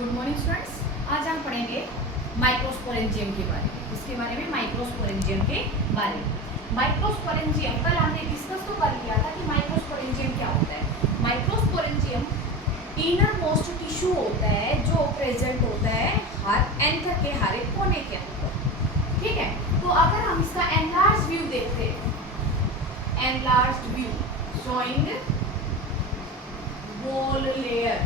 Good morning students. आज हम पढ़ेंगे माइक्रोस्पोरेंजियम के बारे में। इसके बारे में माइक्रोस्पोरेंजियम के बारे में। माइक्रोस्पोरेंजियम कल हमने डिस्कस तो कर लिया था कि माइक्रोस्पोरेंजियम क्या होता है। माइक्रोस्पोरेंजियम इनर मोस्ट टिश्यू होता है जो प्रेजेंट होता है हर एंथर के हर एक कोने के अंदर। ठीक है, तो अगर हम इसका एनलार्ज व्यू देखते हैं, enlarge view showing wall layer,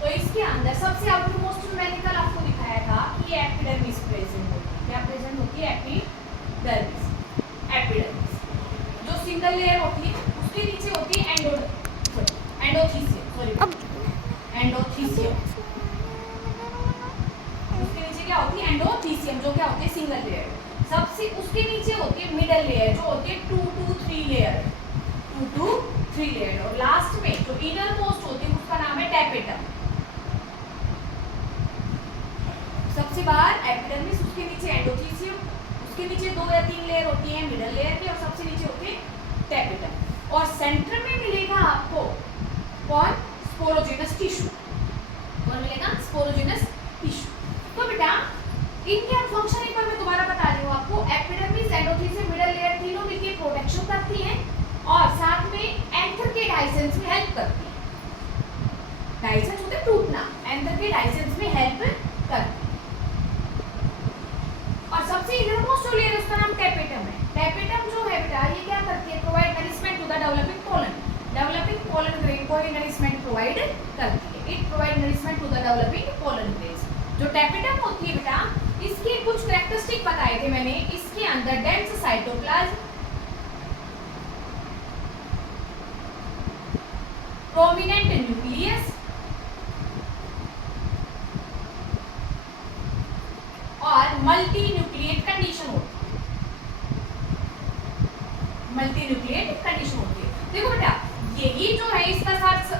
तो इसके अंदर सबसे आउटर मोस्ट में मैंने कल आपको दिखाया था कि ये एपिडर्मिस प्रेजेंट होती है। क्या प्रेजेंट होती है? एपिडर्मिस। एपिडर्मिस जो सिंगल लेयर होती है, उसके नीचे होती है एंडोथीसियम। एंडोथीसियम उसके नीचे क्या होती है? एंडोथीसियम, जो क्या होती है? Single layer. सबसे उसके नीचे होती है मिडल लेयर, जो होती है 2 to 3 लेयर, 2 to 3 लेयर। और लास्ट में जो इनर मोस्ट होती है उसका नाम है टैपेटम। सबसे बाहर एपिडर्मिस, उसके नीचे एंडोथीसियम, उसके नीचे 2 या 3 लेयर होती है मिडल लेयर की, और सबसे नीचे होती है टैपेटम। और सेंटर में मिलेगा आपको कौन? Sporogenous tissue. कौन मिलेगा? Sporogenous tissue. तो बेटा इनके फंक्शन एक बार मैं दोबारा बता रही हूँ आपको। एपिडर्मिस, एंडोथीसियम, मिडल लेयर तीनों मिलकर प्रोटेक्शन करती हैं और साथ में एंथर के डाइसेंस में हेल्प करती है। डाइसेंस होते हैं टूटना, एंथर के डाइसेंस में हेल्प करती है। और सबसे इनरमोस्ट जो लेयर उसका नाम टैपेटम है। टैपेटम जो है बेटा ये क्या करती है? Provide nourishment to the developing pollen. Developing pollen grain को नरिशमेंट प्रोवाइड करती है। It provide nourishment to the developing pollen grains. जो टैपेटम होती है बेटा, इसके कुछ कैरेक्टरिस्टिक बताए थे मैंने। इसके अंदर डेंस साइटोप्लाज्म, प्रोमिनेंट न्यूक्लियस और मल्टी न्यूक्लिएट कंडीशन होती है। मल्टी न्यूक्लिएट कंडीशन होती है। देखो बेटा यही जो है इसका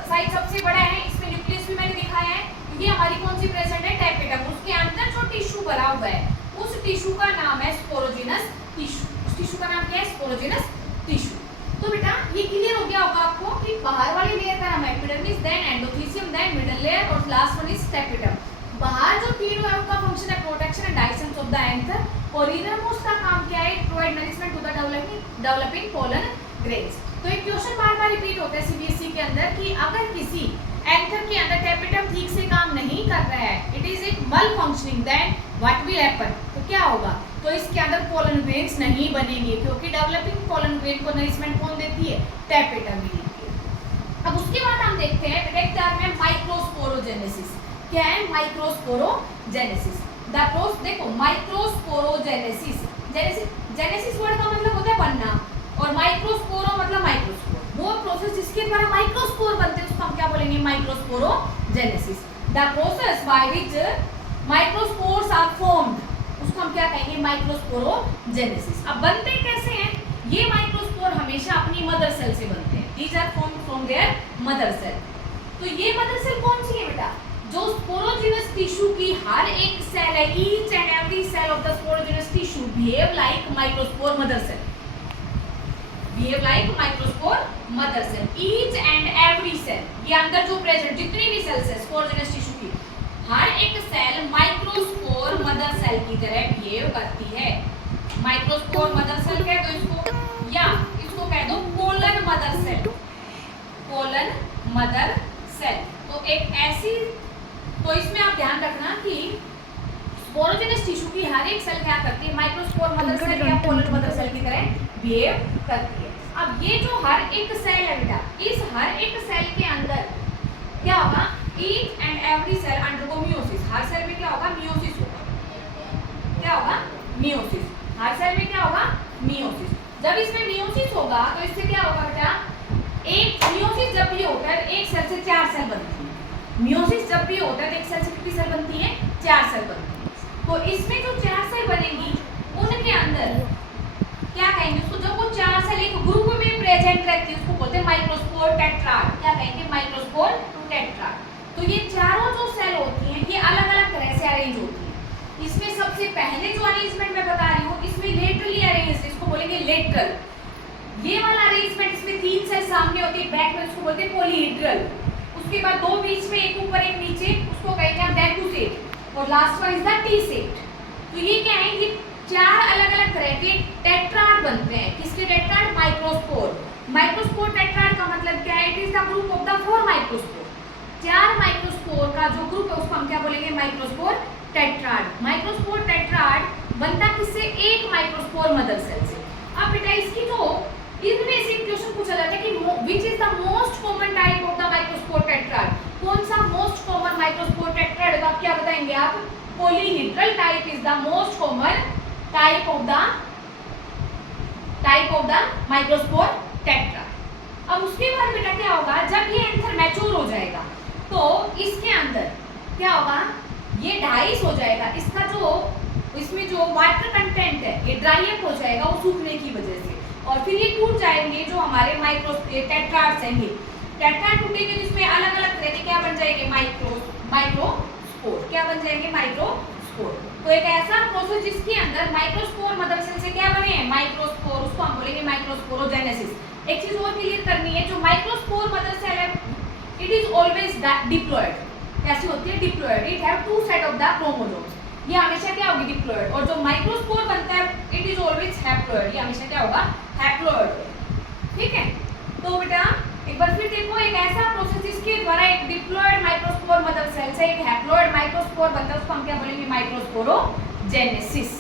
साइज सबसे बड़ा है। इसमें न्यूक्लियस भी मैंने दिखाया है। ये हमारी कौन सी प्रेजेंट है? टैपेटम। उसके अंदर जो टिश्यू भरा हुआ है उस टिश्यू का नाम है स्पोरोजिनस टिश्यू। उस टिश्यू का नाम क्या है? Sporogenous tissue. तो बेटा ये क्लियर हो गया होगा आपको कि बाहर वाली लेयर का नाम है epidermis, then endothecium, then middle layer और लास्ट वन इज टैपेटम। बाहर जो तीनों है उनका फंक्शन है protection and dehiscence of the anther, और इनरमोस्ट का काम क्या है? Provide nourishment to the developing pollen grains. तो एक क्वेश्चन बार-बार रिपीट होता है सीबीएसई के अंदर कि अगर किसी एंथर के अंदर टैपेटम ठीक से काम नहीं कर रहा है, इट इज एक malfunctioning, then what will happen? तो क्या होगा? तो इसके अंदर पोलन ग्रेन्स नहीं बनेंगे, क्योंकि डेवलपिंग पोलन ग्रेन को नरिशमेंट कौन देती है? टैपेटम ही देती है। अब उसके बाद हम देखते हैं डायरेक्ट में माइक्रोस्पोरोजेनेसिस। क्या है? माइक्रोस्पोरोजेनेसिस। द प्रोसेस देखो, माइक्रोस्पोरोजेनेसिस, जेनेसिस वर्ड का मतलब होता है बनना, और माइक्रोस्पोरो मतलब माइक्रोस्पोर। वो प्रोसेस जिसके द्वारा माइक्रोस्पोर बनते हैं उसको हम क्या बोलेंगे? Microsporogenesis. The process by which microspores are formed, उसको हम क्या कहेंगे? माइक्रोस्पोरोजेनेसिस। अब बनते कैसे हैं ये माइक्रोस्पोर? हमेशा अपनी मदर सेल से बनते हैं। These are formed from their mother cell. तो ये मदर सेल कौन सी है बेटा? जो स्पोरोजिनस टिश्यू की हर एक सेल है। Each and every cell of the sporogenous tissue behave like microspore mother cell. Behave like microspore mother cell. Each and every cell, ये अंदर जो प्रेजेंट जितनी भी सेल्स है स्पोरोजिनस टिश्यू की, हर एक सेल माइक्रोस्पोर मदर सेल की तरह बिहेव करती है। माइक्रोस्पोर मदर सेल कह दो इसको, या इसको कह दो pollen mother cell. Pollen mother cell. तो एक ऐसी, तो इसमें आप ध्यान रखना कि स्पोरोजिनस टिश्यू की हर एक सेल क्या करती है? माइक्रोस्पोर मदर सेल या पोलन मदर सेल की तरह बिहेव करती है। अब ये जो हर एक सेल है बेटा, इस हर एक सेल के अंदर क्या होगा? Each and every cell undergo meiosis. हर सेल में क्या होगा? मियोसिस होगा। क्या होगा? मियोसिस। हर सेल में क्या होगा? मियोसिस। जब इसमें मियोसिस होगा तो इससे क्या होगा बेटा? एक मियोसिस जब भी होता है एक सेल से 4 सेल बनती है। मियोसिस जब भी होता है तो एक सेल से कितनी सेल बनती है? 4 सेल बनती है। तो इसमें जो 4 सेल बनेंगी उनके अंदर क्या कहेंगे उसको? जब वो 4 सेल एक ग्रुप में प्रेजेंट रहती है उसको बोलते हैं माइक्रोस्पोर टेट्राड। क्या कहेंगे? Microspore tetrad. तो ये चारों जो सेल होती हैं ये अलग अलग तरह से अरेंज होती है। इसमें सबसे पहले जो अरेंजमेंट मैं बता रही हूँ इसमें लेटरली अरेंज्ड, इसको बोलेंगे लेटरल। ये वाला अरेंजमेंट इसमें 3 सेल सामने होती है बैक में, उसको बोलते हैं पॉलीहेड्रल। उसके उसके बाद दो बीच में, एक ऊपर एक नीचे, उसको कहेंगे हम डेक्यूसेट, और last one is the T set. तो ये क्या है, ये चार अलग अलग तरह के टेट्राड बनते हैं। किसके टेट्राड? माइक्रोस्पोर। माइक्रोस्पोर टेट्राड का मतलब क्या है? It is the group of the 4 microspore. 4 microspore का जो ग्रुप है उसको हम क्या बोलेंगे? Microspore tetrad. माइक्रोस्पोर टेट्राड बनता किससे? एक माइक्रोस्पोर मदर सेल से। अब बेटा इसकी जो इसमें से क्वेश्चन पूछा जाता है कि which is the most common type of the microspore tetrad? कौन सा मोस्ट कॉमन माइक्रोस्पोर टेट्राड? तो आप क्या बताएंगे? आप polyhedral type is the most common type of the microspore tetrad. अब उसके बाद बेटा क्या होगा, जब ये एंथर मैच्योर हो जाएगा तो इसके अंदर क्या होगा, ये डाइस हो जाएगा। इसका जो इसमें जो वाटर कंटेंट है ये ड्राई अप हो जाएगा वो सूखने की वजह से, और फिर ये टूट जाएंगे। जो हमारे टेट्राड्स हैं ये टेट्राड टूटेंगे, जिसमें अलग अलग तरह के क्या बन जाएंगे? माइक्रोस्पोर। क्या बन जाएंगे? माइक्रोस्पोर। तो एक ऐसा प्रोसेस जिसके अंदर माइक्रोस्पोर मदर सेल से क्या बने हैं? माइक्रोस्पोर, उसको हम बोलेंगे माइक्रोस्पोरोजेनेसिस। एक चीज और क्लियर करनी है, जो माइक्रोस्पोर मदर सेल है इट इज ऑलवेज डिप्लॉयड। कैसी होती है? Diploid. It have 2 set of the chromosomes. ये हमेशा क्या होगी? डिप्लॉयड। और जो माइक्रोस्पोर बनता है इट इज ऑलवेज हैप्लॉयड। ये हमेशा क्या होगा? हैप्लॉयड। ठीक है, तो बेटा एक बार फिर देखो, एक ऐसा प्रोसेस जिसके द्वारा एक डिप्लॉयड माइक्रोस्पोर मदर सेल से एक हैप्लॉयड माइक्रोस्पोर बनता है उसको हम क्या बोलेंगे? माइक्रोस्पोरोजेनेसिस।